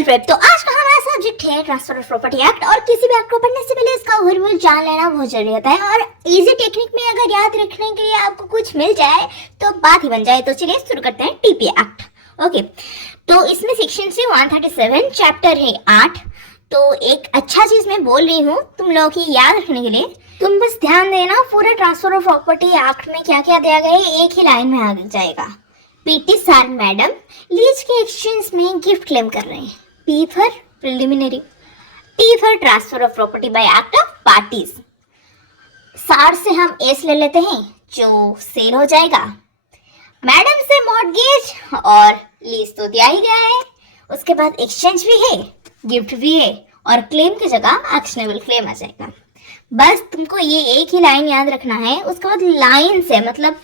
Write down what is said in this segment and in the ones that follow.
Self rape. तो आज का हमारा सब्जेक्ट है ट्रांसफर ऑफ प्रॉपर्टी एक्ट, और किसी भी एक्ट को पढ़ने से पहले इसका ओवरव्यू जान लेना बहुत जरूरी होता है। और इजी टेक्निक में अगर याद रखने के लिए आपको कुछ मिल जाए तो बात ही बन जाए। तो चलिए शुरू करते हैं टीपी एक्ट। ओके, तो इसमें सेक्शन से 137, चैप्टर है 8। तो एक अच्छा चीज मैं बोल रही हूँ तुम लोगों की याद रखने के लिए, तुम बस ध्यान देना पूरा ट्रांसफर ऑफ प्रॉपर्टी एक्ट में क्या क्या दिया गया है एक ही लाइन में आ जाएगा। पीटी सार मैडम लीज के एक्सचेंज में गिफ्ट क्लेम कर रहे हैं। P for preliminary, T for transfer of property bye act of parties. सार से हम एस ले लेते हैं जो सेल हो जाएगा। मैडम से मॉर्गेज और लीज तो दिया ही गया है, उसके बाद एक्सचेंज भी है, गिफ्ट भी है, और क्लेम की जगह एक्शनेबल क्लेम आ जाएगा। बस तुमको ये एक ही लाइन याद रखना है। उसके बाद लाइन से मतलब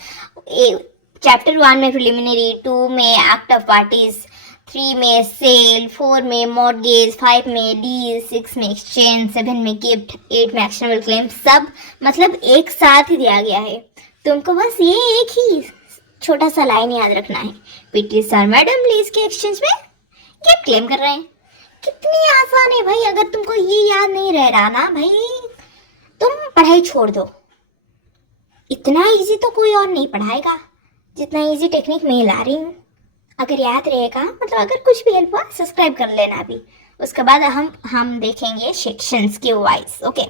चैप्टर 1 में प्रिलिमिनरी, 2 में एक्ट ऑफ पार्टीज, 3 में सेल, 4 में मॉर्गेज, 5 में लीज, 6 में एक्सचेंज, 7 में गिफ्ट, 8 में एक्शनेबल क्लेम, सब मतलब एक साथ ही दिया गया है। तुमको बस ये एक ही छोटा सा लाइन याद रखना है। पीटी सर मैडम लीज के एक्सचेंज में गिफ्ट क्लेम कर रहे हैं। कितनी आसान है भाई। अगर तुमको ये याद नहीं रह रहा ना भाई, तुम पढ़ाई छोड़ दो। इतना इजी तो कोई और नहीं पढ़ाएगा जितना इजी टेक्निक मैं ला रही हूँ। अगर याद रहेगा, मतलब अगर कुछ भी हेल्प हुआ सब्सक्राइब कर लेना अभी। उसके बाद हम देखेंगे सेक्शंस के वाइज। ओके,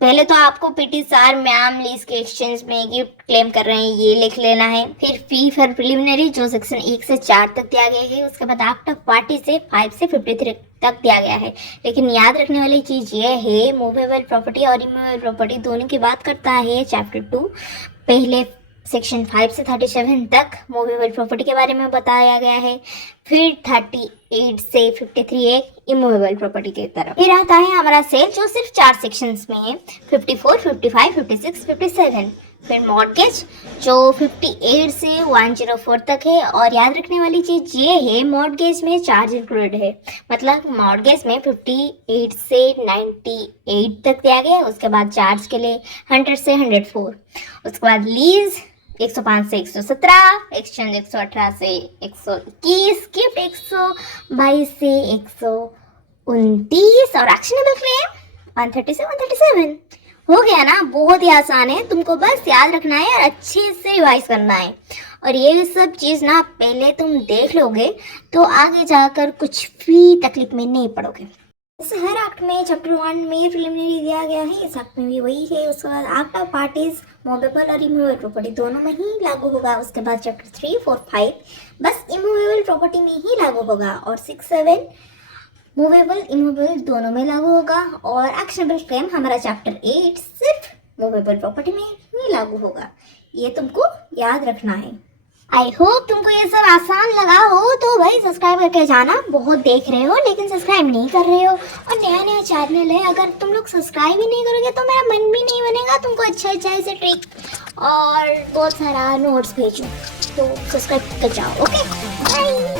पहले तो आपको पीटी सर मैम लीज के एक्सचेंज में गिफ्ट क्लेम कर रहे हैं ये लिख लेना है। फिर फी फॉर प्रिलिमिनरी जो सेक्शन 1 से 4 तक दिया गया है। उसके बाद एक्ट ऑफ पार्टी से 5 से 53 तक दिया गया है। लेकिन याद रखने वाली चीज ये है, मूवेबल प्रॉपर्टी और इमूवेबल प्रॉपर्टी दोनों की बात करता है चैप्टर 2। पहले सेक्शन 5 से 37 तक मूवेबल प्रॉपर्टी के बारे में बताया गया है। फिर 38 से 53 एक इमूवेबल प्रॉपर्टी की तरफ। फिर आता है हमारा सेल जो सिर्फ 4 सेक्शंस में है, 54, 55, 56, 57। फिर मॉर्गेज जो 58 से 104 तक है। और याद रखने वाली चीज ये है, मॉर्गेज में चार्ज इंक्लूडेड है। मतलब मॉर्गेज में 58 से 98 तक दिया गया है। उसके बाद चार्ज के लिए 100 से 104। उसके बाद लीज 105 से 117, एक्सचेंज 118 से 121, गिफ्ट 122 से 129, और एक्शनेबल क्लेम 130 से 137। हो गया ना, बहुत ही आसान है। तुमको बस याद रखना है और अच्छे से रिवाइज करना है। और ये सब चीज़ ना पहले तुम देख लोगे तो आगे जाकर कुछ भी तकलीफ में नहीं पड़ोगे। जैसे हर एक्ट में चैप्टर 1 में प्रिलिमिनरी दिया गया है, इस एक्ट में भी वही है। उसके बाद एक्ट ऑफ पार्टीज मूवेबल और इमूवेबल प्रॉपर्टी दोनों में ही लागू होगा। उसके बाद चैप्टर 3, 4, 5 बस इमूवेबल प्रॉपर्टी में ही लागू होगा। और 6, 7 मूवेबल इमूवेबल दोनों में लागू होगा। और एक्शनेबल क्लेम हमारा चैप्टर 8 सिर्फ मूवेबल प्रॉपर्टी में ही लागू होगा। ये तुमको याद रखना है। आई होप तुमको ये सब आसान लगा हो। तो भाई सब्सक्राइब करके जाना। बहुत देख रहे हो लेकिन सब्सक्राइब नहीं कर रहे हो, और नया चैनल है। अगर तुम लोग सब्सक्राइब ही नहीं करोगे तो मेरा मन भी नहीं बनेगा तुमको अच्छा ऐसे ट्रिक और बहुत सारा नोट्स भेजूं। तो सब्सक्राइब कर जाओ। Okay, bye.